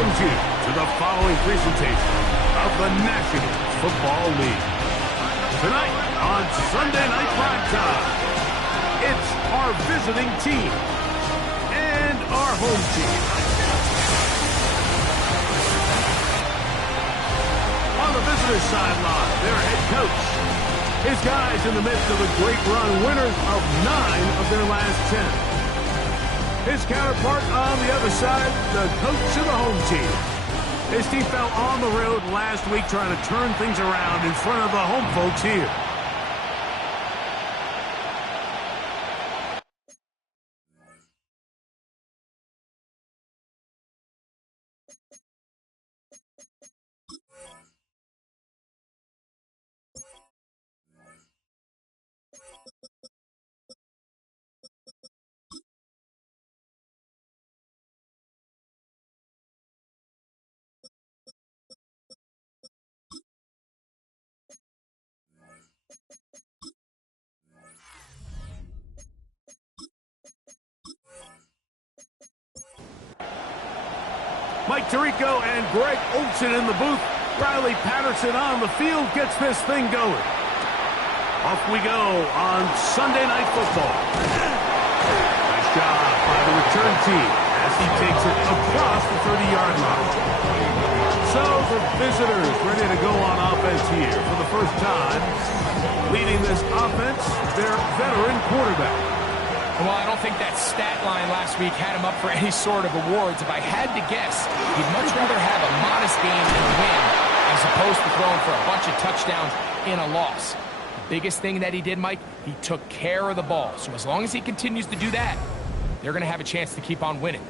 welcomes you to the following presentation of the National Football League. Tonight on Sunday Night Primetime, it's our visiting team and our home team. On the visitor's sideline, their head coach. His guys in the midst of a great run, winners of 9 of their last 10. His counterpart on the other side, the coach of the home team. His team fell on the road last week trying to turn things around in front of the home folks here. Mike Tirico and Greg Olsen in the booth. Riley Patterson on the field gets this thing going. Off we go on Sunday Night Football. Nice job by the return team as he takes it across the 30-yard line. So the visitors ready to go on offense here for the first time. Leading this offense, their veteran quarterback. Well, I don't think that stat line last week had him up for any sort of awards. If I had to guess, he'd much rather have a modest game and win as opposed to throwing for a bunch of touchdowns in a loss. The biggest thing that he did, Mike, he took care of the ball. So as long as he continues to do that, they're going to have a chance to keep on winning.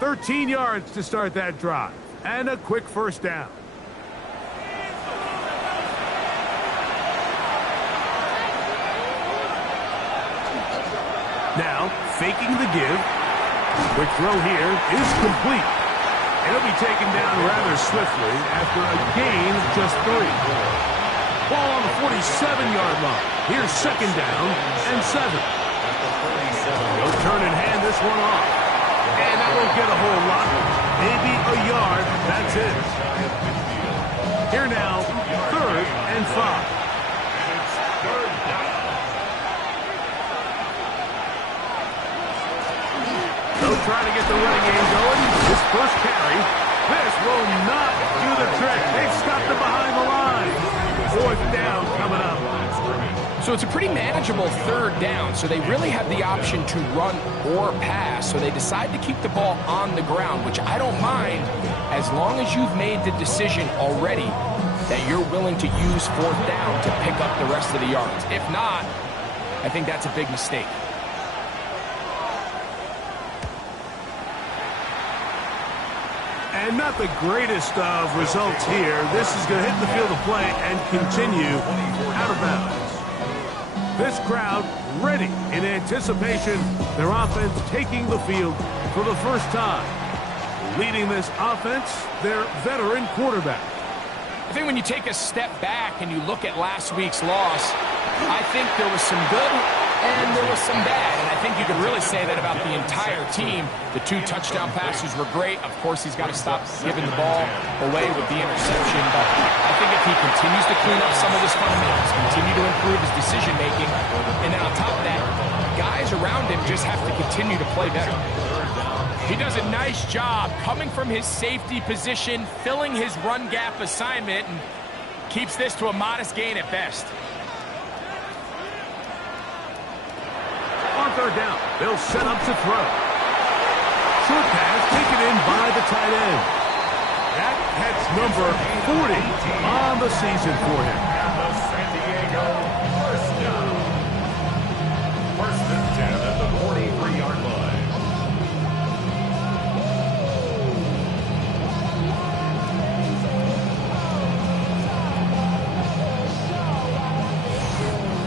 13 yards to start that drive, and a quick first down. Now, faking the give. Quick throw here is complete. It'll be taken down rather swiftly after a gain of just 3. Ball on the 47-yard line. Here's second down and 7. No turn and hand this one off. And that won't get a whole lot. Maybe a yard. That's it. Here now, 3rd and 5. They'll try to get the running game going. His first carry. This will not do the trick. They've stopped him behind the line. 4th down coming up. So it's a pretty manageable 3rd down, so they really have the option to run or pass. So they decide to keep the ball on the ground, which I don't mind as long as you've made the decision already that you're willing to use 4th down to pick up the rest of the yards. If not, I think that's a big mistake. And not the greatest of results here. This is going to hit the field of play and continue out of bounds. This crowd ready in anticipation. Their offense taking the field for the first time. Leading this offense, their veteran quarterback. I think when you take a step back and you look at last week's loss, I think there was some good and there was some bad. And I think you could really say that about the entire team. The 2 touchdown passes were great. Of course, he's got to stop giving the ball away with the interception. But I think if he continues to clean up some of his fundamentals, continue to improve his decision-making, and then on top of that, guys around him just have to continue to play better. He does a nice job coming from his safety position, filling his run gap assignment, and keeps this to a modest gain at best. On 3rd down, they'll set up to throw. Short pass taken in by the tight end. That's number 40 on the season for him. And the San Diego first down. 1st and 10 at the 43-yard line.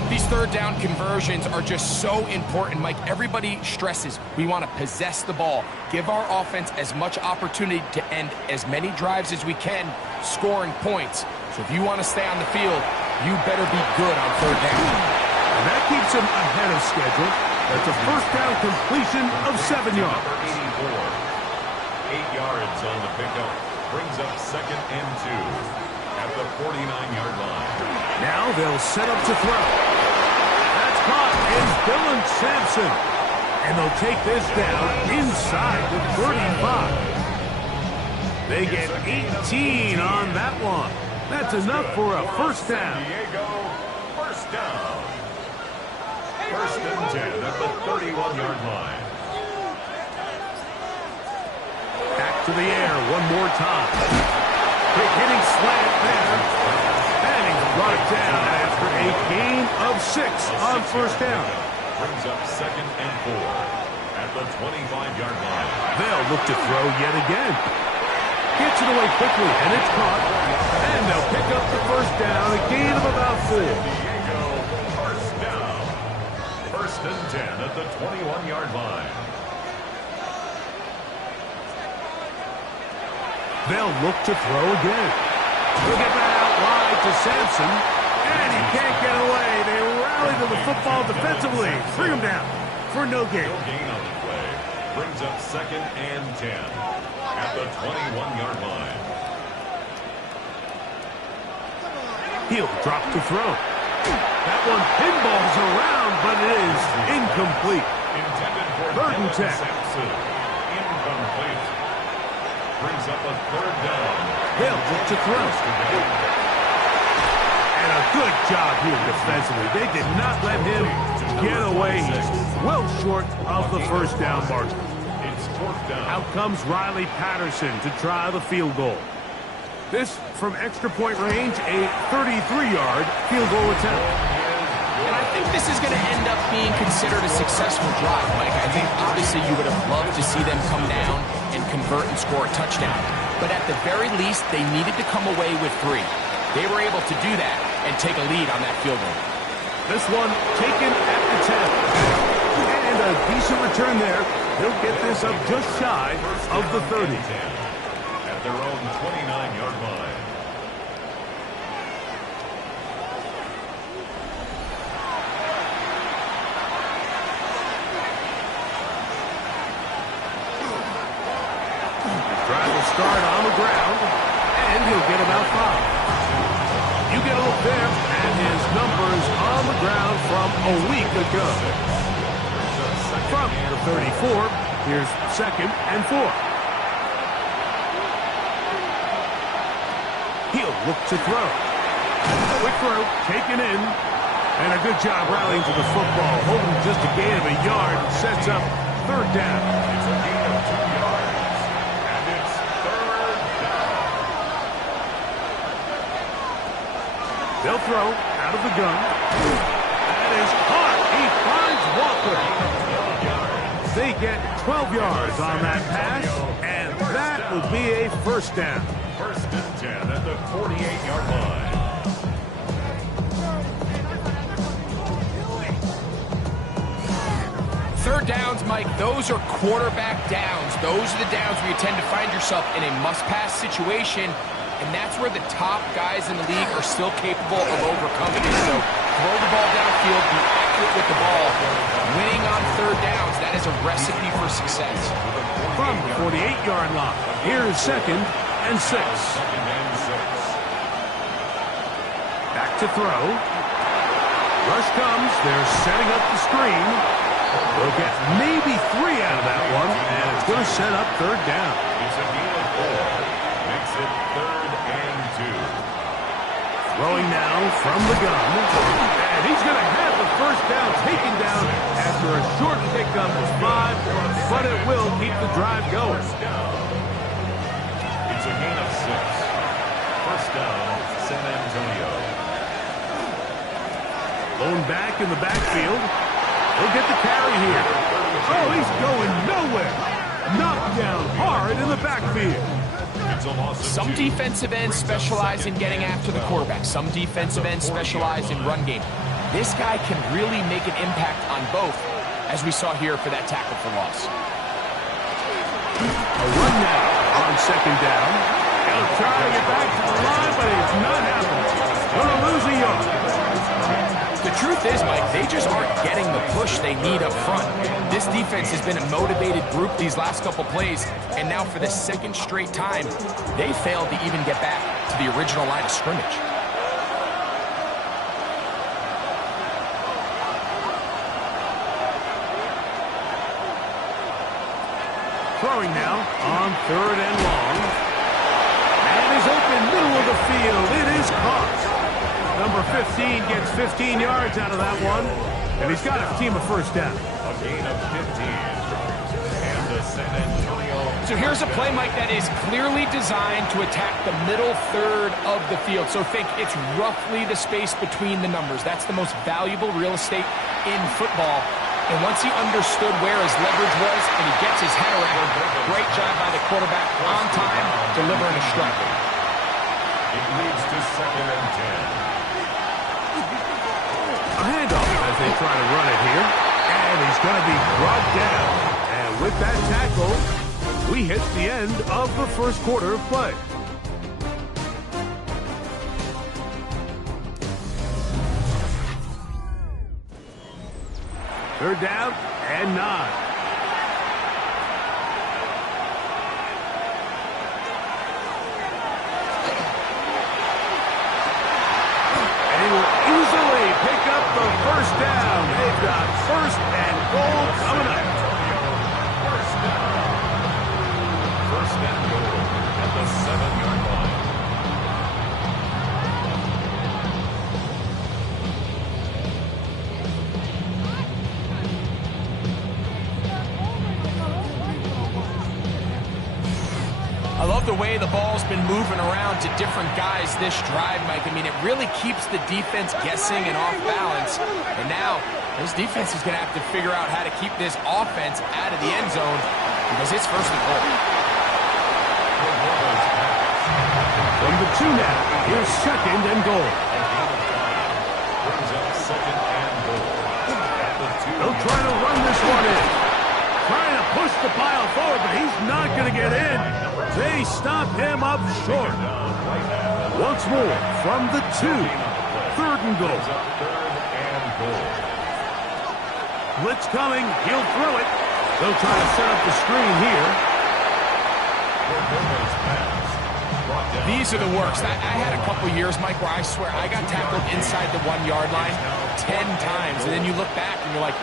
These 3rd down conversions are just so important, Mike. Everybody stresses we want to possess the ball, give our offense as much opportunity to end as many drives as we can, scoring points. So if you want to stay on the field, you better be good on 3rd down. And that keeps him ahead of schedule. That's a first down completion of 7 yards. 8 yards on the pickup. Brings up 2nd and 2 at the 49-yard line. Now they'll set up to throw. That's caught is Dylan Sampson. And they'll take this down inside the 35. They get 18 on that one. That's enough for a first down. San Diego, first down. 1st and 10 at the 31-yard line. Back to the air one more time. Quick hitting slant there. And he's brought down after a gain of 6 on first down. Brings up 2nd and 4 at the 25-yard line. They'll look to throw yet again. Gets it away quickly, and it's caught. And they'll pick up the first down, a gain of about 4. Diego, first down. 1st and 10 at the 21-yard line. They'll look to throw again. He'll get that out wide to Sampson. And he can't get away. They rally to the football defensively. Bring him down for no gain. No gain on the play. Brings up 2nd and 10 at the 21-yard line. He'll drop to throw. That one pinballs around, but it is incomplete. Intended for 3rd and 10. Sampson. Incomplete. Brings up a 3rd down. They'll look to throw. And a good job here defensively. They did not let him get away. He's well short of the first down marker. It's 4th down. Out comes Riley Patterson to try the field goal. This from extra point range, a 33-yard field goal attempt. And I think this is going to end up being considered a successful drive, Mike. I think obviously you would have loved to see them come down and convert and score a touchdown. But at the very least, they needed to come away with 3. They were able to do that and take a lead on that field goal. This one taken at the 10. And a decent return there. He'll get this up just shy of the 30. At their own 29-yard line. Drive will start on the ground, and he'll get about 5. You get a look there at his numbers on the ground from a week ago. From the 34, here's 2nd and 4. He'll look to throw. Quick throw, taken in. And a good job rallying to the football. Holding just a gain of a yard. Sets up 3rd down. It's a gain of 2 yards. And it's 3rd down. They'll throw out of the gun. That is caught. He finds Walker. They get 12 yards on that pass. And that will be a first down. 1st and 10 at the 48-yard line. Third downs, Mike, those are quarterback downs. Those are the downs where you tend to find yourself in a must-pass situation, and that's where the top guys in the league are still capable of overcoming it. So throw the ball downfield, be accurate with the ball. Winning on 3rd downs, that is a recipe for success. From the 48-yard line, here's 2nd and 6. Back to throw. Rush comes. They're setting up the screen. They'll get maybe 3 out of that one, and it's going to set up 3rd down. It's a gain of 4. Makes it 3rd and 2. Throwing now from the gun. And he's going to have the first down taken down after a short pickup of 5, but it will keep the drive going. It's a gain of 6. First down, San Antonio. Lone back in the backfield. He'll get the carry here. Oh, he's going nowhere. Knocked down hard in the backfield. It's a loss of Some 2. defensive ends specialize in getting after the quarterback. Some defensive ends specialize in run game. This guy can really make an impact on both, as we saw here for that tackle for loss. A run now on 2nd down. He'll try to get back to the line, but it's not happening. Gonna lose a yard. The the truth is, Mike, they just aren't getting the push they need up front. This defense has been a motivated group these last couple plays, and now for the second straight time, they failed to even get back to the original line of scrimmage. Throwing now on 3rd and long. And is open, middle of the field. It is caught. Number 15 gets 15 yards out of that one. And he's got a team of first down. A gain of 15. And the San Antonio. So here's a play, Mike, that is clearly designed to attack the middle third of the field. So think it's roughly the space between the numbers. That's the most valuable real estate in football. And once he understood where his leverage was and he gets his head around, great job by the quarterback on time, delivering a strike. It leads to 2nd and 10. A handoff as they try to run it here. And he's going to be brought down. And with that tackle, we hit the end of the first quarter of play. Third down and 9. And he will easily pick up the first down. They've got 1st and goal coming up. First down. 1st and goal at the 7-yard line. I love the way the ball's been moving around to different guys this drive, Mike. I mean, it really keeps the defense guessing and off balance. And now, this defense is going to have to figure out how to keep this offense out of the end zone because it's 1st and goal. From the 2 now, here's 2nd and goal. Brings up 2nd and goal. At the 2. They'll try to run this one in. Trying to push the pile forward, but he's not going to get in. They stop him up short. Once more from the 2. 3rd and goal. Blitz coming. He'll throw it. They'll try to set up the screen here. These are the worst. I had a couple years, Mike, where I swear I got tackled inside the 1-yard line 10 times. And then you look back and you're like,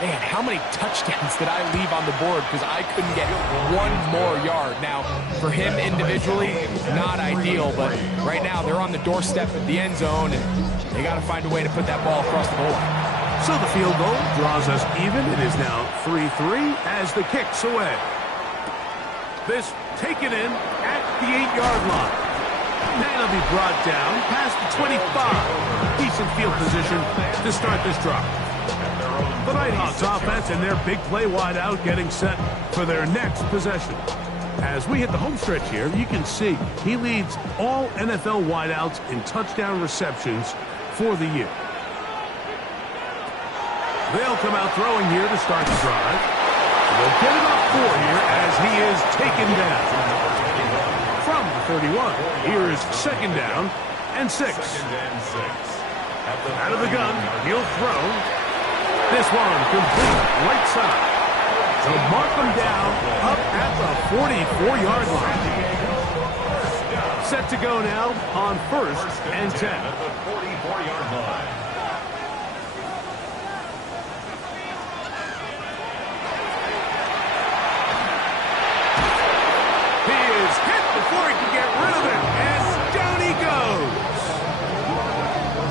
man, how many touchdowns did I leave on the board because I couldn't get one more yard? Now, for him individually, not ideal, but right now they're on the doorstep of the end zone, and they got to find a way to put that ball across the goal line. So the field goal draws us even. It is now 3-3 as the kick's away. This taken in at the 8-yard line. And it'll be brought down past the 25. Decent field position to start this drive. The Nighthawks offense and their big play wideout getting set for their next possession. As we hit the home stretch here, you can see he leads all NFL wideouts in touchdown receptions for the year. They'll come out throwing here to start the drive. They'll get it up 4 here as he is taken down. From the 31, here is 2nd down and 6. 2nd and 6. Out of the gun, he'll throw. This one complete right side. They'll mark them down up at the 44-yard line. Set to go now on 1st and 10. At the 44-yard line. He is hit before he can get rid of it, and down he goes.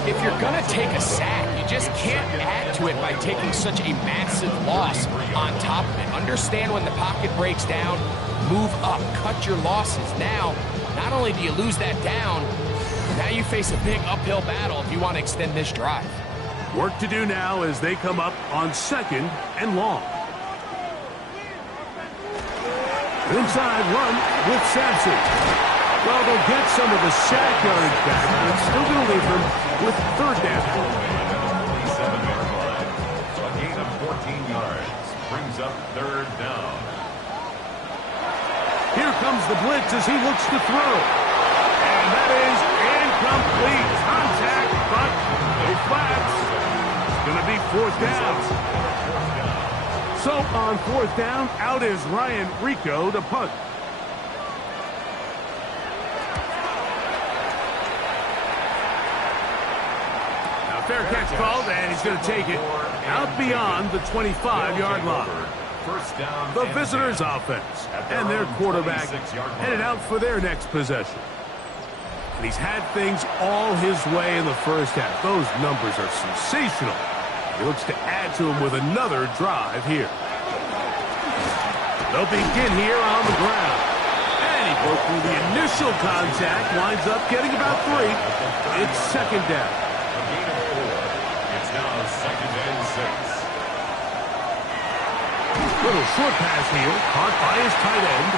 If you're going to take a sack, you just can't add to it by taking such a massive loss on top of it. Understand when the pocket breaks down, move up, cut your losses. Now, not only do you lose that down, now you face a big uphill battle if you want to extend this drive. Work to do now as they come up on 2nd and long. Inside run with Sampson. Well, they'll get some of the sack yardage back, but it's still going to leave them with 3rd down. 47-yard line. So a gain of 14 yards brings up 3rd down. Here comes the blitz as he looks to throw. And that is incomplete. Contact, but no flags. fourth down. So on fourth down, out is Ryan Rico to punt. Now fair catch called, and he's going to take it out beyond the 25-yard line. The visitors' offense and their quarterback headed out for their next possession. And he's had things all his way in the first half. Those numbers are sensational. He looks to add to them with another drive here. They'll begin here on the ground. And he broke through the initial contact, winds up getting about 3. It's second down. It's now second and 6. Little short pass here, caught by his tight end.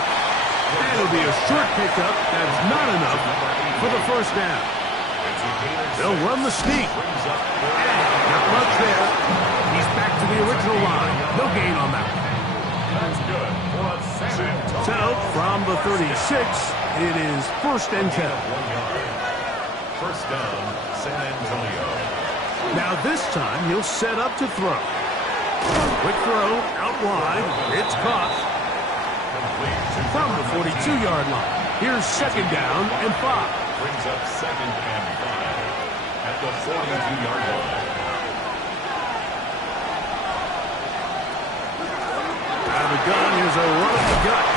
And it'll be a short pickup. That's not enough for the first down. They'll run the sneak. And not much there. He's back to the original line. No gain on that. That's good for a San Set out from the 36. It is first and 10. First down, San Antonio. Now this time he'll set up to throw. Quick throw, out wide. It's caught. From the 42-yard line. Here's second down and 5. Brings up second and 5 at the 42-yard line. Out of the gun, here's a run of the gut.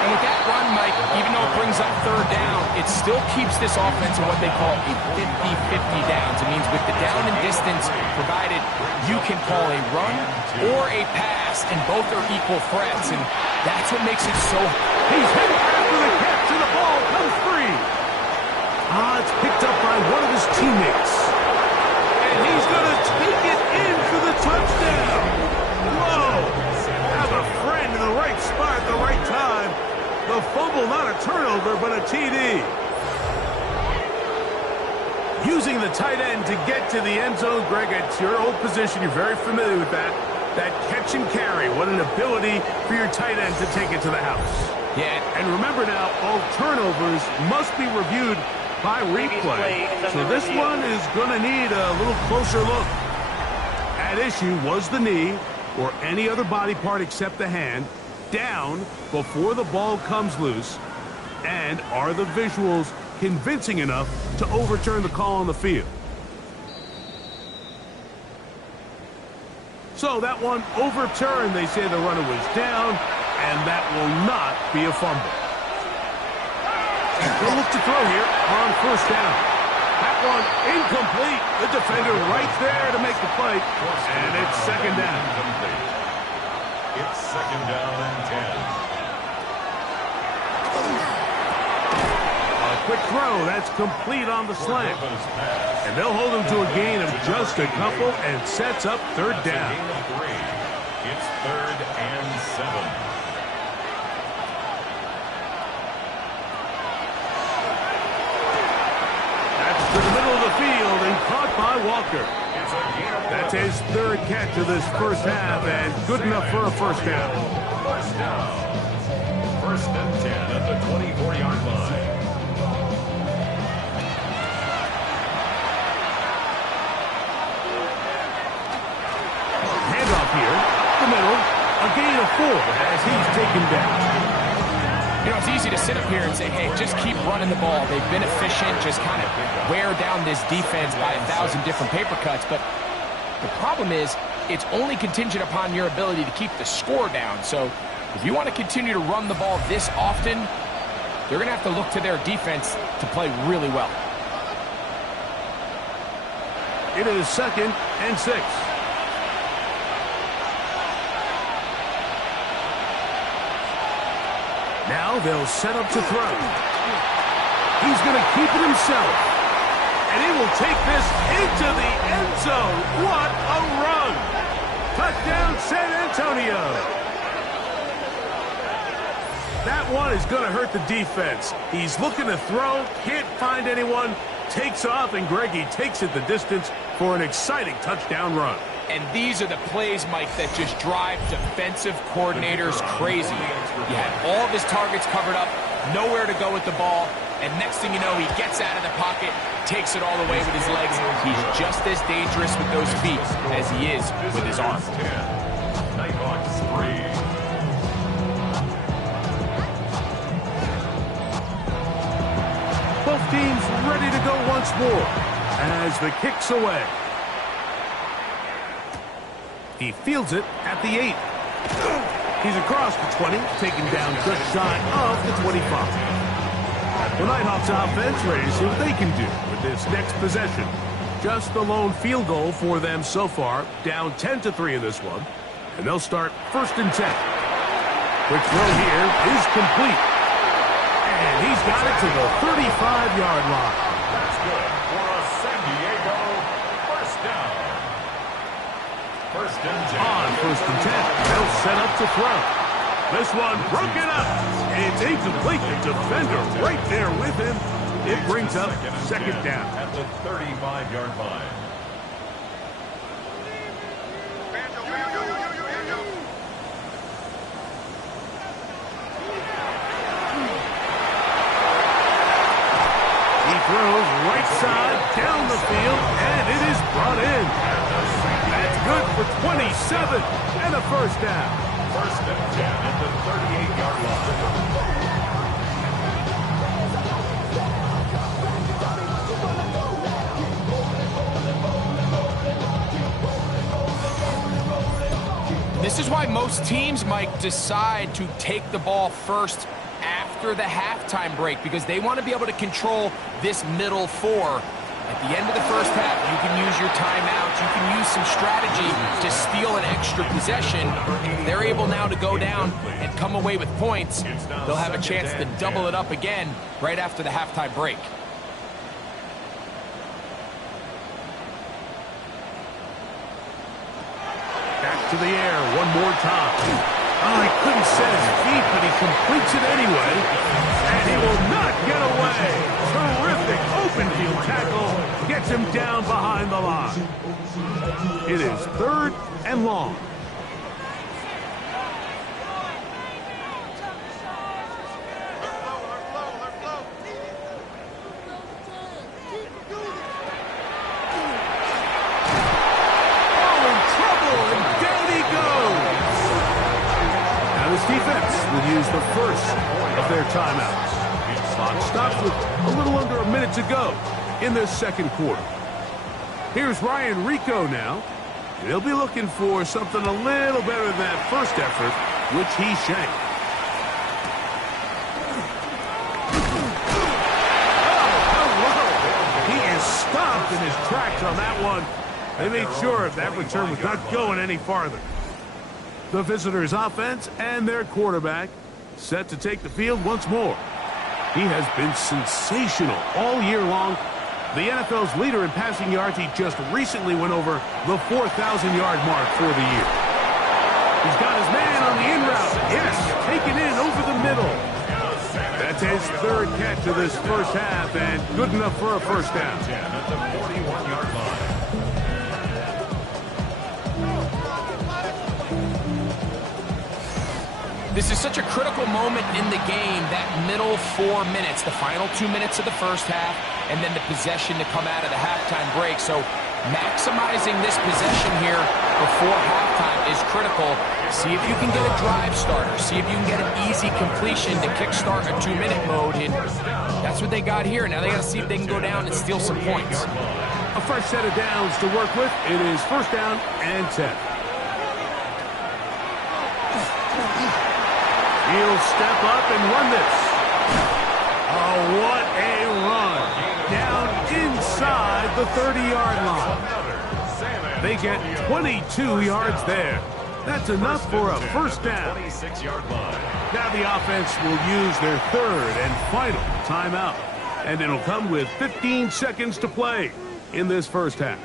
And with that run, Mike, even though it brings up third down, it still keeps this offense in what they call a 50-50 downs. It means with the down and distance provided, you can call a run or a pass, and both are equal threats, and that's what makes it so. He's hit after the catch, and the ball comes free. It's picked up by one of his teammates. And he's going to take it in for the touchdown. Whoa! Have a friend in the right spot at the right time. The fumble, not a turnover, but a TD. Using the tight end to get to the end zone, Greg, it's your old position. You're very familiar with that. That catch and carry. What an ability for your tight end to take it to the house. Yeah. And remember now, all turnovers must be reviewed by replay. So this one is going to need a little closer look. At issue was the knee or any other body part except the hand down before the ball comes loose. And are the visuals convincing enough to overturn the call on the field? So that one overturned. They say the runner was down, and that will not be a fumble. They'll look to throw here on first down. That one incomplete. The defender right there to make the play, and it's second down. It's second down and 10. Quick throw, that's complete on the slant. And they'll hold him to a gain of just a couple and sets up third down. It's third and 7. That's to the middle of the field and caught by Walker. That's his third catch of this first half and good enough for a first down. First down. First and 10 at the 24-yard line. Here, the middle, a gain of 4 as he's taken down. You know, it's easy to sit up here and say, hey, just keep running the ball. They've been efficient, just kind of wear down this defense by 1,000 different paper cuts. But the problem is, it's only contingent upon your ability to keep the score down. So if you want to continue to run the ball this often, they're going to have to look to their defense to play really well. It is second and 6. Now they'll set up to throw. He's going to keep it himself. And he will take this into the end zone. What a run! Touchdown, San Antonio. That one is going to hurt the defense. He's looking to throw, can't find anyone, takes off, and Greggy takes it the distance for an exciting touchdown run. And these are the plays, Mike, that just drive defensive coordinators crazy. He had all of his targets covered up, nowhere to go with the ball. And next thing you know, he gets out of the pocket, takes it all the way with his legs. He's just as dangerous with those feet as he is with his arm. Nighthawks 3. Both teams ready to go once more as the kick's away. He fields it at the 8. He's across the 20, taken down just shy of the 25. The Nighthawks offense ready to see what they can do with this next possession. Just the lone field goal for them so far, down 10-3 in this one. And they'll start 1st and 10. Quick throw here is complete. And he's got it to the 35-yard line. That's good for a San Diego first down. 1st and 10. On 1st and 10, they'll set up to throw. This one broken up. It's incomplete. The defender right there with him. It brings up 2nd down. At the 35-yard line. He throws right side down the field, and it is brought in. That's good for 27 and a 1st down. 1st and 10 at the 38-yard line. This is why most teams, Mike, decide to take the ball first after the halftime break, because they want to be able to control this middle 4. At the end of the first half, you can use your timeout. You can use some strategy to steal an extra possession. They're able now to go down and come away with points. They'll have a chance to double it up again right after the halftime break. Back to the air one more time. Oh, he couldn't set his feet, but he completes it anyway. And he will not get away. Terrific open field tackle. Gets him down behind the line. It is 3rd and long. Defense will use the first of their timeouts. Clock stops with a little under a minute to go in this 2nd quarter. Here's Ryan Rico now. And he'll be looking for something a little better than that first effort, which he shanked. Oh, hello! He is stopped in his tracks on that one. They made sure that return was not going any farther. The visitors' offense and their quarterback set to take the field once more. He has been sensational all year long. The NFL's leader in passing yards, he just recently went over the 4,000-yard mark for the year. He's got his man on the in route. Yes, taken in over the middle. That's his 3rd catch of this first half, and good enough for a 1st down. At the 41-yard line. This is such a critical moment in the game, that middle 4 minutes, the final 2 minutes of the first half, and then the possession to come out of the halftime break. So maximizing this possession here before halftime is critical. See if you can get a drive starter. See if you can get an easy completion to kickstart a 2-minute mode. And that's what they got here. Now they got to see if they can go down and steal some points. A fresh set of downs to work with. It is 1st down and 10. He'll step up and run this. Oh, what a run. Down inside the 30-yard line. They get 22 yards there. That's enough for a 1st down. 26-yard line. Now the offense will use their 3rd and final timeout. And it'll come with 15 seconds to play in this first half.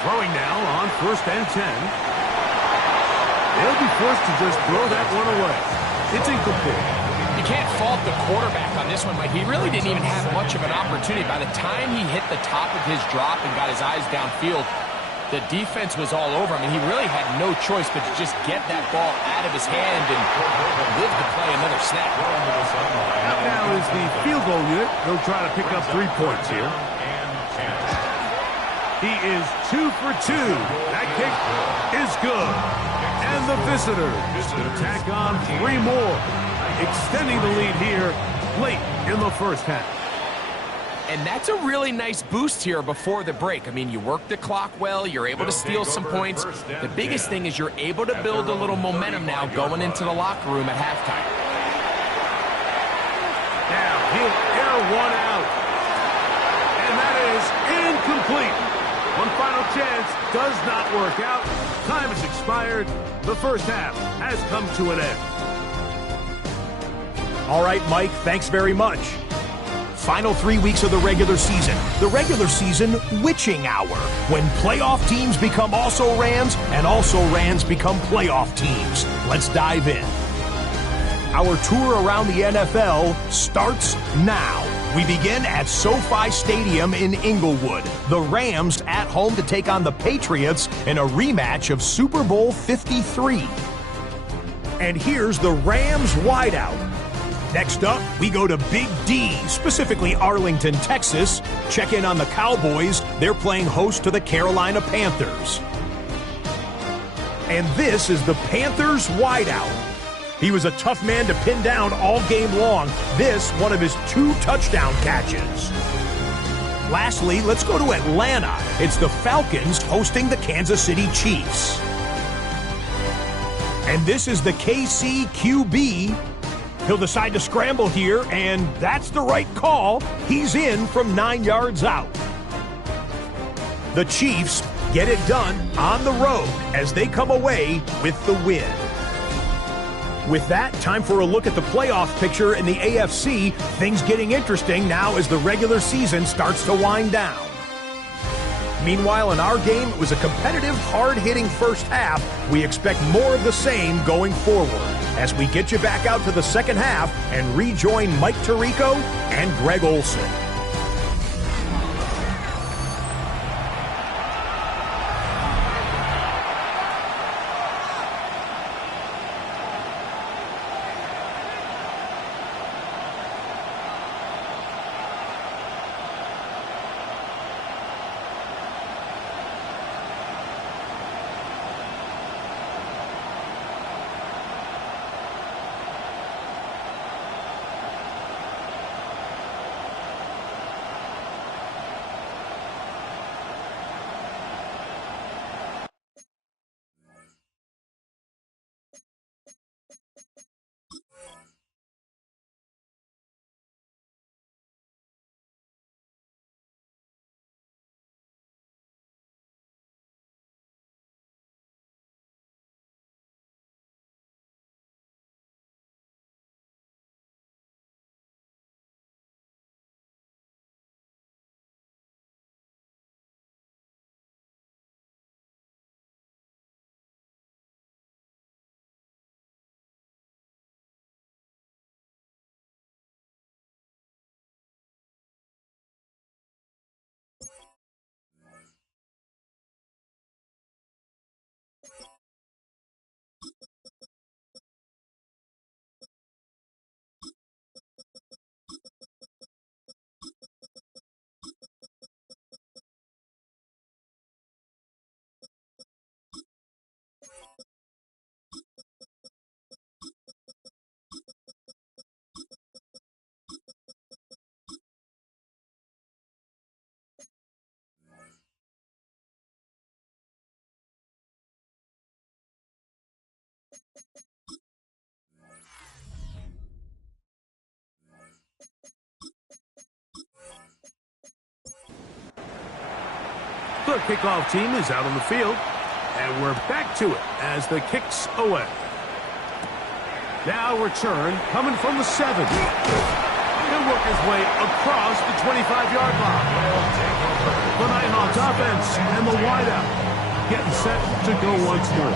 Throwing now on 1st and 10. They'll be forced to just throw that one away. It's incomplete. You can't fault the quarterback on this one, Mike. He really didn't even have much of an opportunity. By the time he hit the top of his drop and got his eyes downfield, The defense was all over him, and he really had no choice but to just get that ball out of his hand and live to play another snap. Now is the field goal unit. They'll try to pick up 3 points here. He is 2 for 2. That kick is good. And the visitors tack on 3 more, extending the lead here late in the first half. And that's a really nice boost here before the break. I mean, you work the clock well, you're able to steal some points. The biggest thing is you're able to build a little momentum now going into the locker room at halftime. Now he'll air one out. And that is incomplete. One final chance does not work out. Time has expired. The first half has come to an end. All right, Mike, thanks very much. Final 3 weeks of the regular season. The regular season witching hour, when playoff teams become also-rans and also-rans become playoff teams. Let's dive in. Our tour around the NFL starts now. We begin at SoFi Stadium in Inglewood. The Rams at home to take on the Patriots in a rematch of Super Bowl 53. And here's the Rams wideout. Next up, we go to Big D, specifically Arlington, Texas. Check in on the Cowboys. They're playing host to the Carolina Panthers. And this is the Panthers wideout. He was a tough man to pin down all game long. This, one of his 2 touchdown catches. Lastly, let's go to Atlanta. It's the Falcons hosting the Kansas City Chiefs. And this is the KC QB. He'll decide to scramble here, and that's the right call. He's in from 9 yards out. The Chiefs get it done on the road as they come away with the win. With that, time for a look at the playoff picture in the AFC. Things getting interesting now as the regular season starts to wind down. Meanwhile, in our game, it was a competitive, hard-hitting first half. We expect more of the same going forward as we get you back out to the second half and rejoin Mike Tirico and Greg Olson. The kickoff team is out on the field, and we're back to it as the kick's away. Now return coming from the 7. He'll work his way across the 25-yard line. The Nighthawks offense and the wideout getting set to go once more.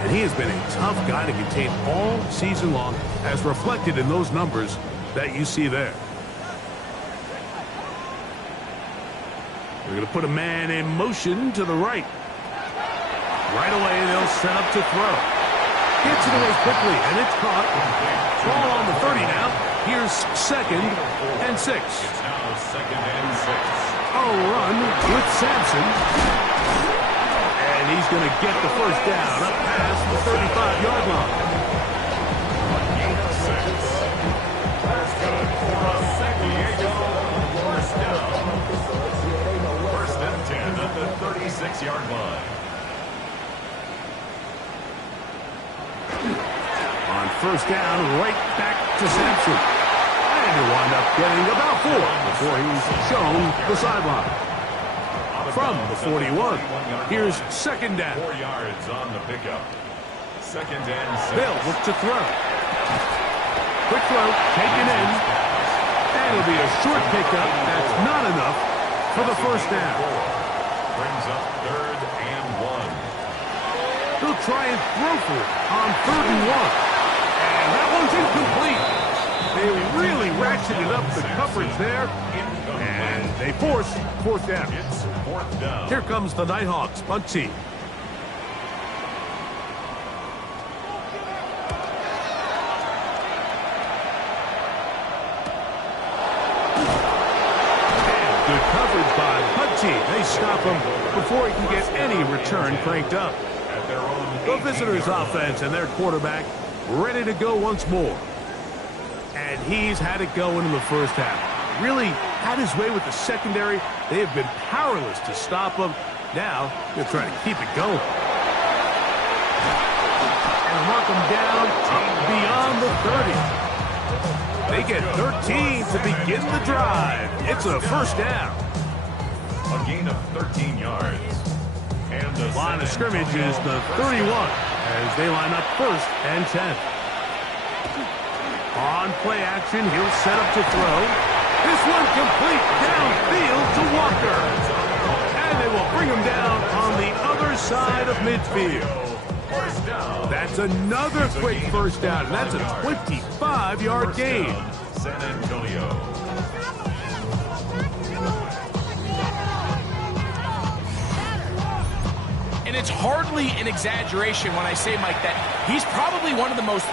And he has been a tough guy to contain all season long, as reflected in those numbers that you see there. They're going to put a man in motion to the right. Right away, they'll set up to throw. Gets it away quickly, and it's caught. Ball on the 30 now. Here's 2nd and 6. It's now 2nd and 6. A run with Sampson. And he's going to get the first down up past the 35-yard line. Gain of 6. That's good for a San Diego first down. 1st and 10 at the 36-yard line. On 1st down, right back to Sampson. And he'll wind up getting about 4 before he's shown the sideline. From the 41, here's 2nd down. 4 yards on the pickup. 2nd and 6. Bill look to throw. Quick throw, taken in. And it'll be a short pickup. That's not enough for the first down. Brings up 3rd and 1. He'll try and throw for it on 3rd and 1. And that one's incomplete. They really ratcheted up the coverage there. And they force 4th down. It's 4th down. Here comes the Nighthawks punt team. And good coverage by the punt team. They stop him before he can get any return cranked up. At their own The visitors' offense and their quarterback ready to go once more. And he's had it going in the first half. Really had his way with the secondary. They have been powerless to stop him. Now, they're trying to keep it going. And mark him down beyond the 30. They get 13 to begin the drive. It's a first down. A gain of 13 yards. And the Line of scrimmage is the 31 as they line up 1st and 10. On play action, he'll set up to throw. This one complete downfield to Walker. And they will bring him down on the other side of midfield. First down. That's another quick first down. And that's a 25-yard gain. San Antonio. And it's hardly an exaggeration when I say, Mike, that he's probably one of the most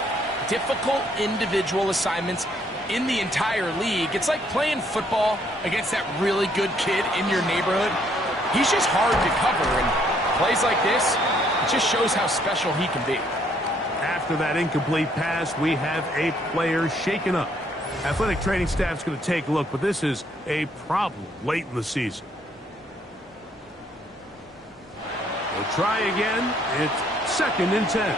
difficult individual assignments in the entire league. It's like playing football against that really good kid in your neighborhood. He's just hard to cover, and plays like this, it just shows how special he can be. After that incomplete pass, we have a player shaken up. Athletic training staff's going to take a look, but this is a problem late in the season. We'll try again. It's 2nd and 10.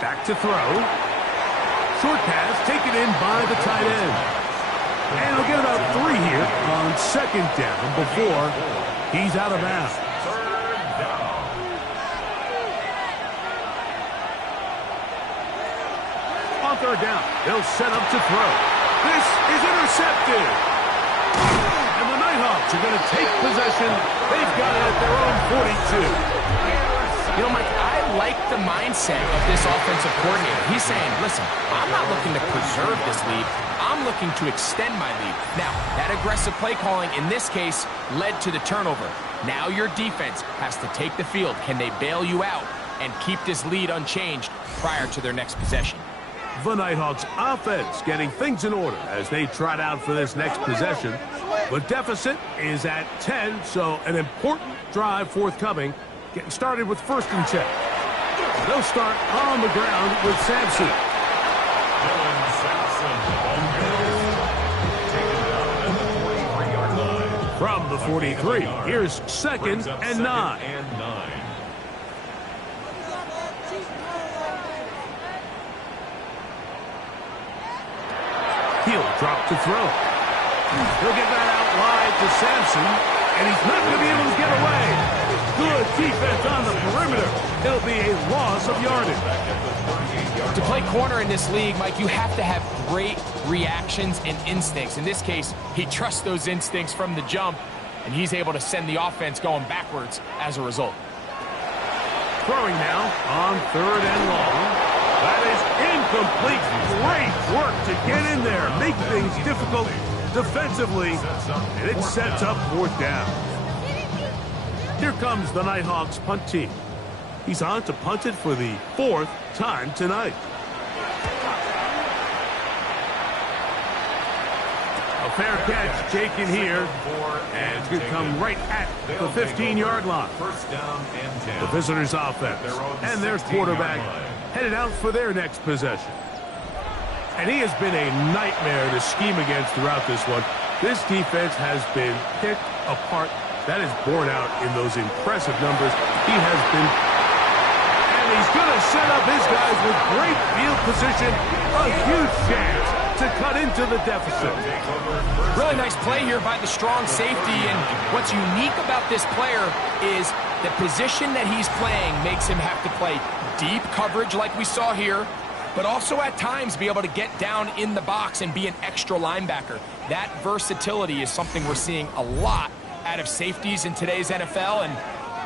Back to throw. Short pass taken in by the tight end. And he'll get about 3 here on 2nd down before he's out of bounds. 3rd down. On 3rd down, they'll set up to throw. This is intercepted. And the Nighthawks are going to take possession. They've got it at their own 42. You know, Mike, I like the mindset of this offensive coordinator. He's saying, listen, I'm not looking to preserve this lead. I'm looking to extend my lead. Now, that aggressive play calling in this case led to the turnover. Now your defense has to take the field. Can they bail you out and keep this lead unchanged prior to their next possession? The Nighthawks offense getting things in order as they trot out for this next possession. The deficit is at 10, so an important drive forthcoming. Getting started with 1st and 10. They'll start on the ground with Sampson. Dylan Sampson. Taken down at the 43-yard line. From the 43, here's 2nd and 9. And 9. He'll drop to throw. He'll get that out wide to Sampson, and he's not going to be able to get away. Good defense on the perimeter. It'll be a loss of yardage. To play corner in this league, Mike, you have to have great reactions and instincts. In this case, he trusts those instincts from the jump, and he's able to send the offense going backwards as a result. Throwing now on 3rd and long. That Incomplete. Great work to get in there, make things difficult defensively, and it sets up 4th down. Here comes the Nighthawks punt team. He's on to punt it for the 4th time tonight. A fair catch taken here, and it's going to come right at the 15-yard line. First down and 10. The visitors' offense and their quarterback headed out for their next possession. And he has been a nightmare to scheme against throughout this one. This defense has been picked apart. That is borne out in those impressive numbers. He has been, and he's going to set up his guys with great field position. A huge chance to cut into the deficit. Really nice play here by the strong safety, and what's unique about this player is the position that he's playing makes him have to play deep coverage like we saw here, but also at times be able to get down in the box and be an extra linebacker. That versatility is something we're seeing a lot out of safeties in today's NFL, and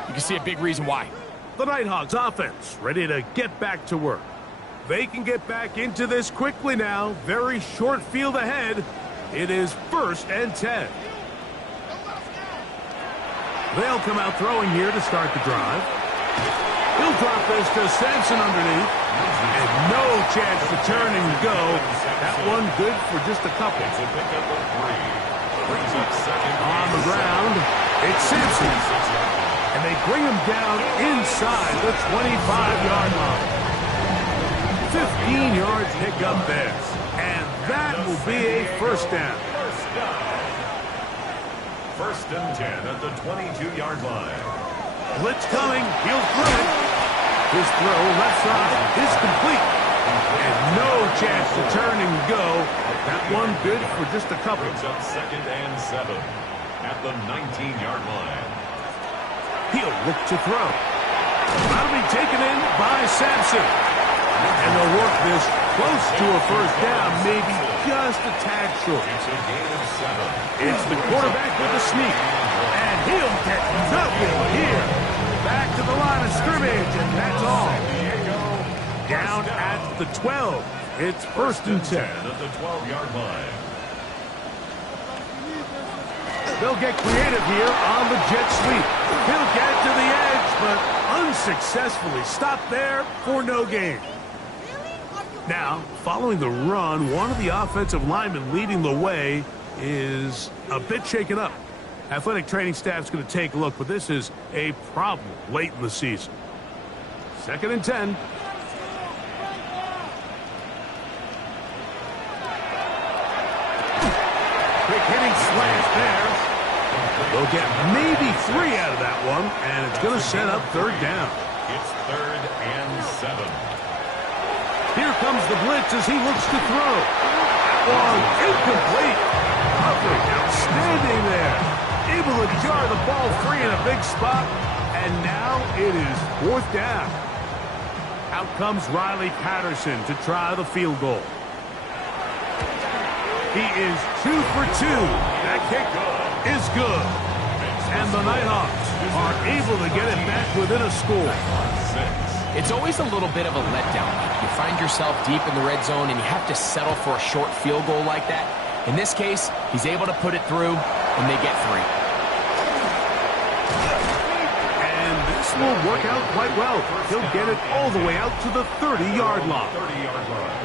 you can see a big reason why. The Nighthawks offense ready to get back to work. They can get back into this quickly now. Very short field ahead. It is 1st and 10. They'll come out throwing here to start the drive. He'll drop this to Sampson underneath. And no chance to turn and go. That one good for just a couple. On the ground, it's Sampson. And they bring him down inside the 25-yard line. 15 yards pick up there. And that will be a 1st down. First and 10 at the 22-yard line. Blitz coming. He'll throw it. His throw left side is complete. And no chance to turn and go. That one good for just a couple. Brings up 2nd and 7 at the 19-yard line. He'll look to throw. That'll be taken in by Sampson. And they'll work this close to a 1st down, maybe just a tad short. It's a gain of 7. It's the quarterback with the sneak. And he'll get nothing here. Back to the line of scrimmage, and that's all. Down at the 12. It's 1st and 10. At the 12-yard line. They'll get creative here on the jet sweep. He'll get to the edge, but unsuccessfully stopped there for no gain. Now, following the run, one of the offensive linemen leading the way is a bit shaken up. Athletic training staff's going to take a look, but this is a problem late in the season. 2nd and 10. Quick hitting slant there. They'll get maybe 3 out of that one, and it's going to set up 3rd down. It's 3rd and 7. Here comes the blitz as he looks to throw. One incomplete. Coverage outstanding there. Able to jar the ball free in a big spot. And now it is 4th down. Out comes Riley Patterson to try the field goal. He is 2 for 2. That kick is good. And the Nighthawks are able to get it back within a score. It's always a little bit of a letdown. You find yourself deep in the red zone and you have to settle for a short field goal like that. In this case, he's able to put it through, and they get 3. And this will work out quite well. He'll get it all the way out to the 30-yard line. 30-yard line.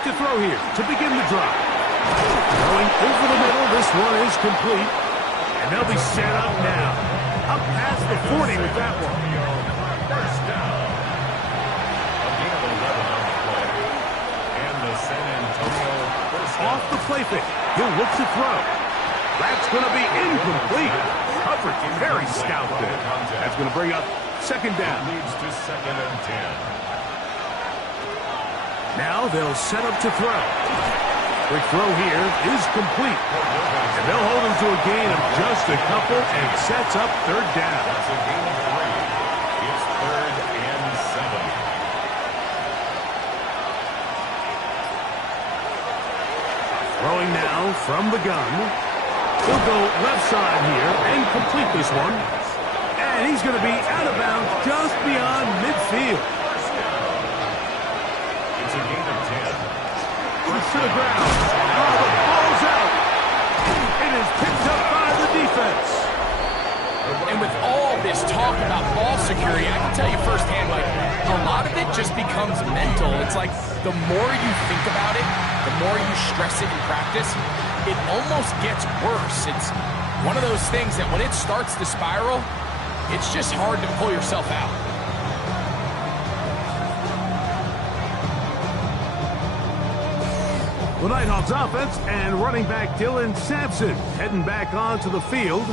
To throw here to begin the drive. Going over the middle, this one is complete. And they'll be set up now. Up past the 40 with that one. First down. A gain of 11 on the play. And the San Antonio first down. Off the play fake. He'll look to throw. That's going to be incomplete. Coverage very stout there. That's going to bring up 2nd down. Leads to 2nd and 10. Now they'll set up to throw. Quick throw here is complete. And they'll hold him to a gain of just a couple and sets up 3rd down. That's a gain of 3. It's 3rd and 7. Throwing now from the gun. He'll go left side here and complete this one. And he's going to be out of bounds just beyond midfield. It's a gain of 10. Push to the ground. Oh, the ball's out. It is picked up by the defense. And with all this talk about ball security, I can tell you firsthand, like, a lot of it just becomes mental. It's like the more you think about it, the more you stress it in practice, it almost gets worse. It's one of those things that when it starts to spiral, it's just hard to pull yourself out. The Nighthawks offense and running back Dylan Sampson heading back onto the field.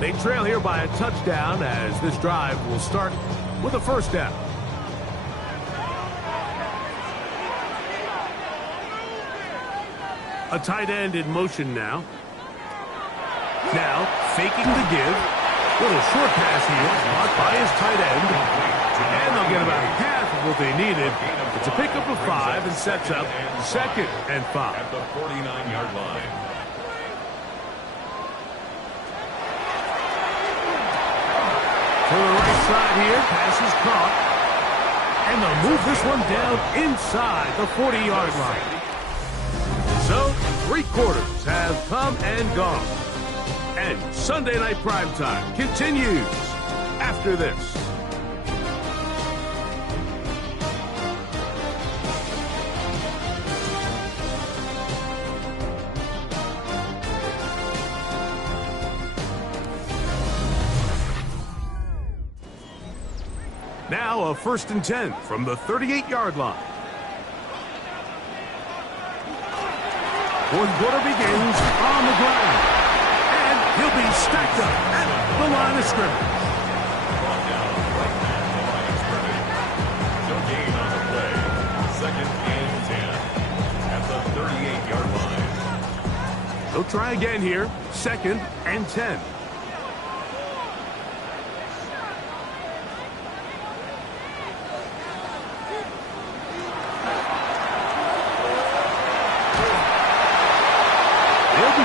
They trail here by a touchdown as this drive will start with a first down. A tight end in motion now. Now, faking the give. Little short pass here, caught by his tight end. And they'll get about half of what they needed. It's a pickup of 5 and sets up 2nd and 5. At the 49-yard line. To the right side here, pass is caught. And they'll move this one down inside the 40-yard line. So, 3 quarters have come and gone. And Sunday Night Primetime continues after this. Now a 1st and 10 from the 38-yard line. 4th quarter begins on the ground. And he'll be stacked up at the line of scrimmage. Brought down right at the line of scrimmage. No gain on the play. 2nd and 10 at the 38-yard line. He'll try again here. 2nd and 10.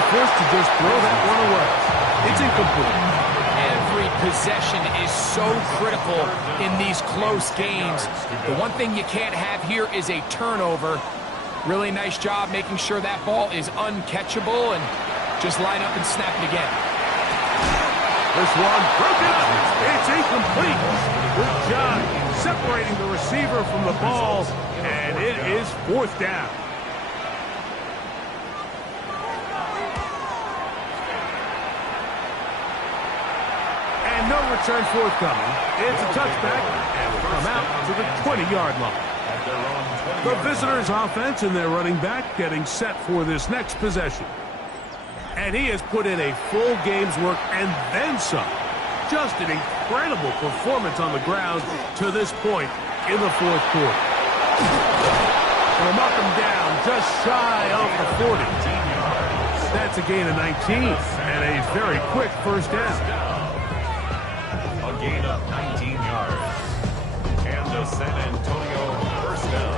Forced to just throw that one away. It's incomplete. Every possession is so critical in these close games. The one thing you can't have here is a turnover. Really nice job making sure that ball is uncatchable and just line up and snap it again. This one broken up. It's incomplete. Good job separating the receiver from the ball, and it is 4th down. No return forthcoming. It's a touchback, and will come out to the 20-yard line. The visitors' offense and their running back getting set for this next possession. And he has put in a full game's work and then some. Just an incredible performance on the ground to this point in the 4th quarter. They'll knock him down just shy of the 40. That's a gain of 19 and a very quick first down. Gain of 19 yards. And the San Antonio first down.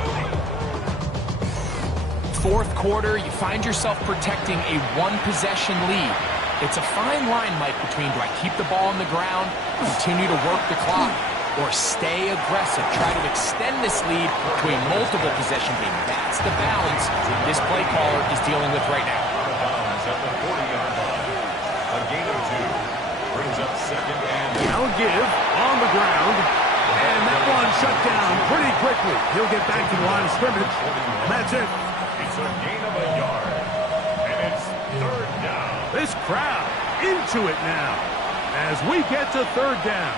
4th quarter, you find yourself protecting a 1-possession lead. It's a fine line, Mike, between do I keep the ball on the ground, continue to work the clock, or stay aggressive, try to extend this lead to a multiple possession game. That's the balance this play caller is dealing with right now. At the 40-yard line. A gain of 2. Brings up 2nd and now a give on the ground, and that one shut down pretty quickly. He'll get back to the line of scrimmage. That's it. it's a gain of a yard. And it's 3rd down. This crowd into it now as we get to 3rd down.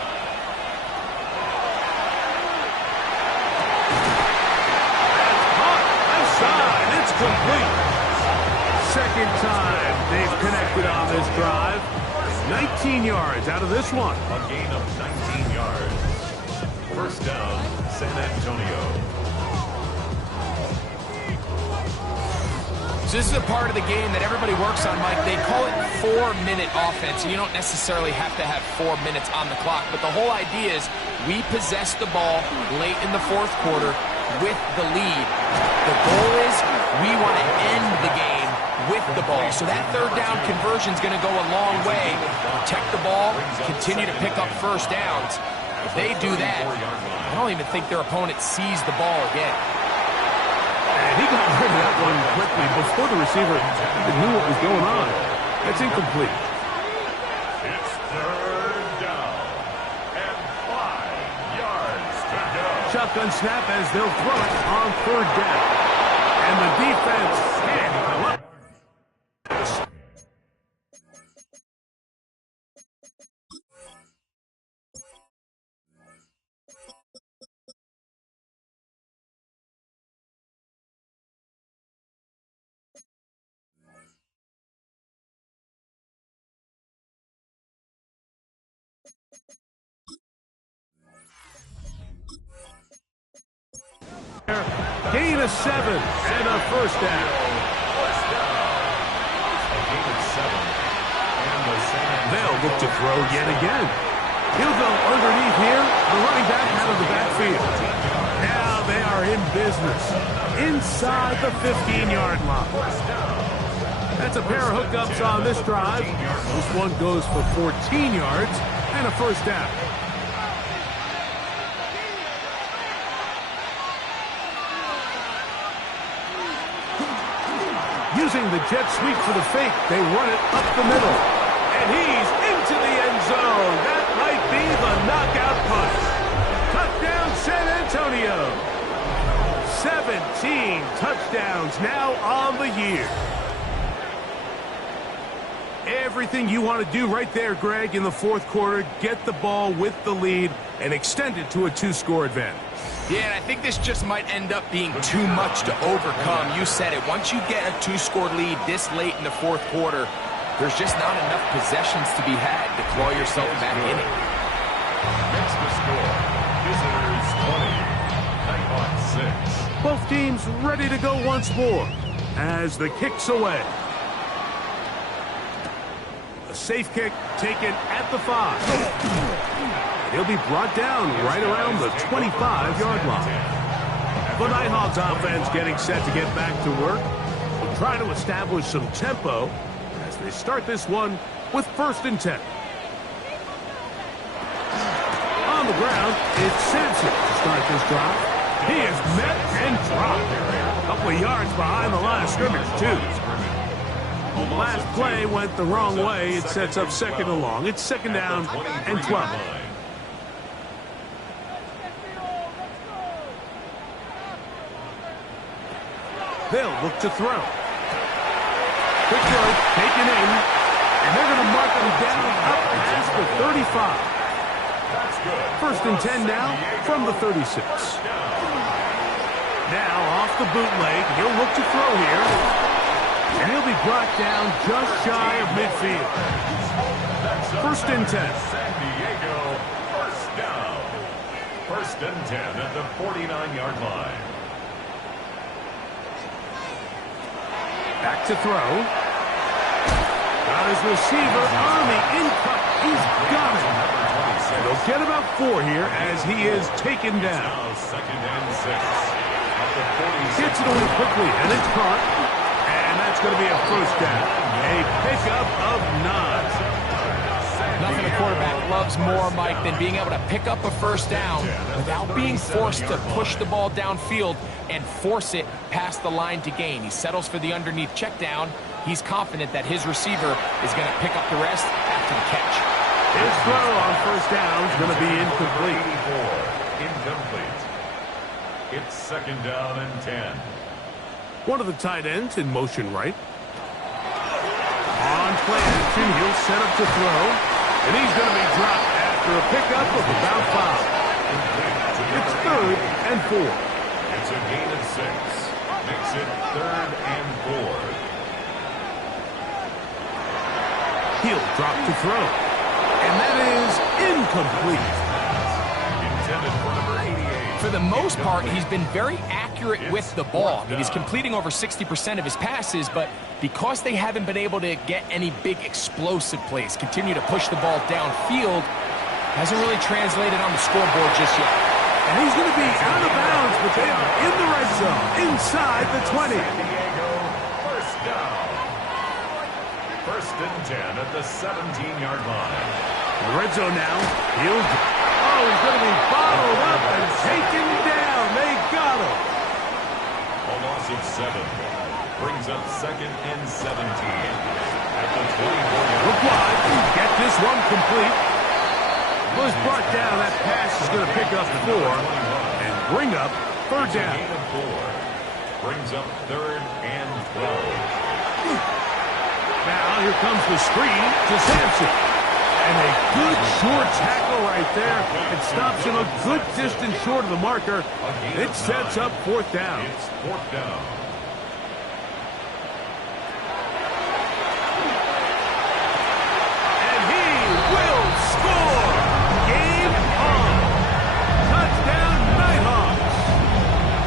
That's caught outside. It's complete. 2nd time they've connected on this drive. 19 yards out of this one. A gain of 19 yards. 1st down, San Antonio. So this is a part of the game that everybody works on, Mike. They call it 4-minute offense, and you don't necessarily have to have 4 minutes on the clock. But the whole idea is we possess the ball late in the 4th quarter with the lead. The goal is we want to end the game with the ball. So that third down conversion is going to go a long way. Protect the ball, continue to pick up first downs. If they do that, I don't even think their opponent sees the ball again. And he got rid of that one quickly before the receiver even knew what was going on. That's incomplete. It's third down and 5 yards to go. Shotgun snap as they'll throw it on third down. And the defense can't come up. Gain of 7 and a first down. They'll look to throw yet again. He'll go underneath here. The running back out of the backfield. Now they are in business inside the 15-yard line. That's a pair of hookups on this drive. This one goes for 14 yards and a first down. Using the jet sweep for the fake, they run it up the middle. And he's into the end zone. That might be the knockout punch. Touchdown, San Antonio. 17 touchdowns now on the year. Everything you want to do right there, Greg, in the fourth quarter. Get the ball with the lead and extend it to a 2-score advantage. Yeah, and I think this just might end up being too much to overcome. You said it. Once you get a 2-score lead this late in the fourth quarter, there's just not enough possessions to be had to claw yourself back in it. Next to score, visitors 20, Nighthawks 6. Both teams ready to go once more as the kick's away. A safe kick taken at the 5. He'll be brought down right around the 25-yard line. The Nighthawks offense getting set to get back to work. We'll try to establish some tempo as they start this one with 1st and 10. On the ground, it's Sampson to start this drive. He is met and dropped. A couple of yards behind the line of scrimmage, too. The last play went the wrong way. It sets up 2nd and long. It's 2nd down and 12. They'll look to throw. Quick throw, taken in, and they're going to mark him down up past the 35. 1st and 10 now from the 36. Now off the bootleg, he'll look to throw here, and he'll be brought down just shy of midfield. 1st and 10. San Diego, first down. 1st and 10 at the 49-yard line. Back to throw. Got his receiver on the in-cut. He's got it. And they'll get about 4 here as he is taken down. Now 2nd and 6. At the 46. Gets it away quickly, and it's caught. And that's going to be a first down. A pickup of 9. Nothing a quarterback loves more, Mike, than being able to pick up a first down without being forced to push the ball downfield and force it past the line to gain. He settles for the underneath check down. He's confident that his receiver is going to pick up the rest after the catch. His throw on first down is going to be incomplete. Incomplete. It's 2nd down and 10. One of the tight ends in motion right. On play action, he'll set up to throw. And he's going to be dropped after a pickup of about 5. It's 3rd and 4. It's a gain of 6. Makes it 3rd and 4. He'll drop to throw. And that is incomplete. Intended for number 88. For the most part, he's been very accurate with the ball. I mean, he's completing over 60% of his passes, but because they haven't been able to get any big explosive plays, continue to push the ball downfield, hasn't really translated on the scoreboard just yet. And he's going to be out of bounds, but they are in the red zone, inside the 20. San Diego, first down. and 10 at the 17-yard line. In the red zone now. He's going to be bottled up and taken down. They got him. A loss of 7 brings up 2nd and 17 at the 24-yard Look wide. Get this one complete. Was brought down. That pass is going to pick up 4 and bring up 3rd down. Gain of 4 brings up 3rd and 12. Now here comes the screen to Sampson. And a good short tackle right there. It stops him a good distance short of the marker. It sets up 4th down. It's 4th down. And he will score. Game on. Touchdown Nighthawks.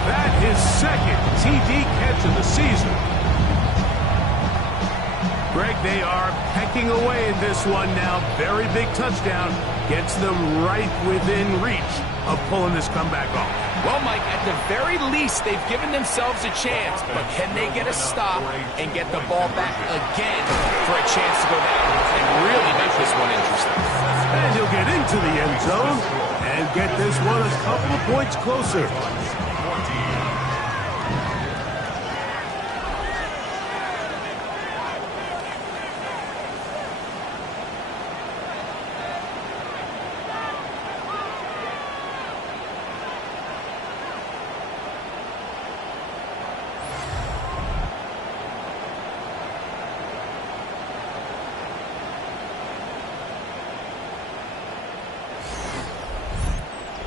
That is 2nd TD catch of the season. Greg, they are pecking away in this one now. Very big touchdown. Gets them right within reach of pulling this comeback off. Well, Mike, at the very least, they've given themselves a chance. But can they get a stop and get the ball back again for a chance to go down and really make this one interesting? And he'll get into the end zone and get this one a couple of points closer.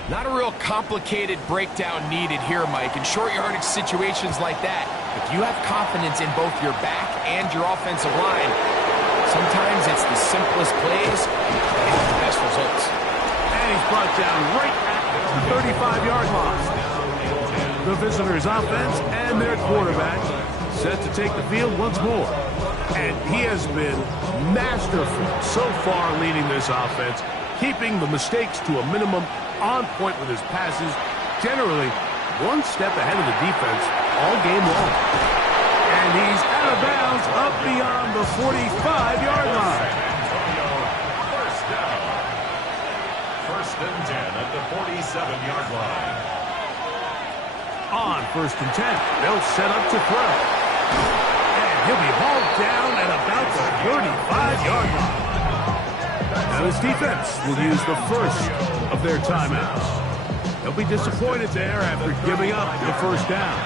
Not a real complicated breakdown needed here, Mike. In short yardage situations like that, if you have confidence in both your back and your offensive line, sometimes it's the simplest plays and the best results. And he's brought down right at the 35-yard line. The visitors' offense and their quarterback set to take the field once more. And he has been masterful so far leading this offense, keeping the mistakes to a minimum, on point with his passes, generally one step ahead of the defense all game long. And he's out of bounds up beyond the 45-yard line. First down. 1st and 10 at the 47-yard line. On 1st and 10, they'll set up to throw. And he'll be hauled down at about the 35-yard line. Now this defense will use the first of their timeouts. They'll be disappointed there after giving up the 1st down.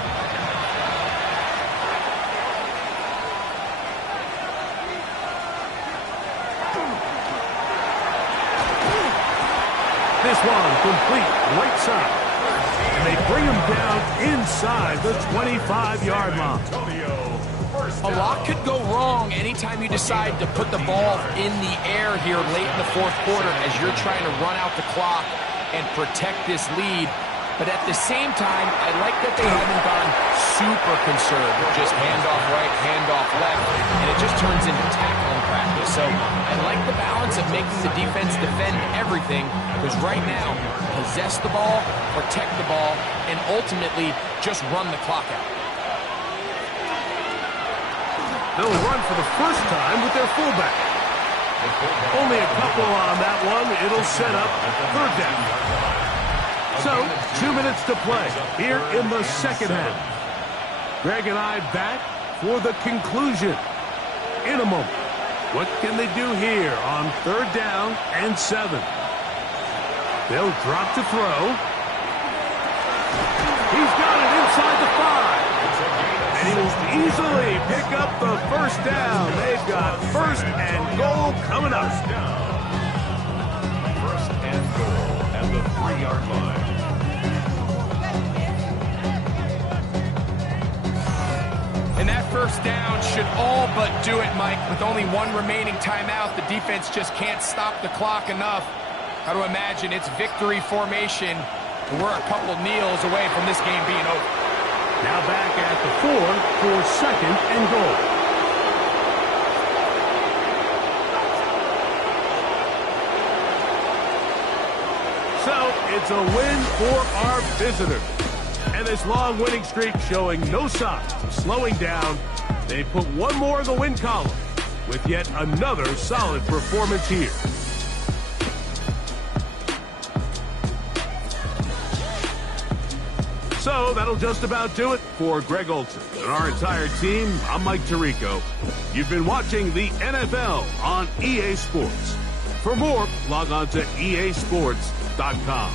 This one complete right side. And they bring him down inside the 25-yard line. A lot could go wrong anytime you decide to put the ball in the air here late in the 4th quarter as you're trying to run out the clock and protect this lead. But at the same time, I like that they haven't gone super conserved. Just handoff right, handoff left, and it just turns into tackling practice. So I like the balance of making the defense defend everything, because right now, possess the ball, protect the ball, and ultimately just run the clock out. They'll run for the first time with their fullback. Only a couple on that one. It'll set up 3rd down. So, 2 minutes to play here in the 2nd half. Greg and I back for the conclusion in a moment. What can they do here on 3rd down and 7? They'll drop to throw. He's got it inside the 5. And he will easily pick up the 1st down. They've got 1st and goal coming up. 1st and goal at the 3-yard line. And that 1st down should all but do it, Mike. With only one remaining timeout, the defense just can't stop the clock enough. Got to imagine it's victory formation. We're a couple kneels away from this game being over. Now back at the 4 for 2nd and goal. So it's a win for our visitors. And this long winning streak showing no signs of slowing down. They put one more in the win column with yet another solid performance here. So that'll just about do it for Greg Olsen and our entire team. I'm Mike Tirico. You've been watching the NFL on EA Sports. For more, log on to easports.com.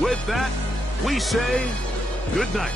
With that, we say good night.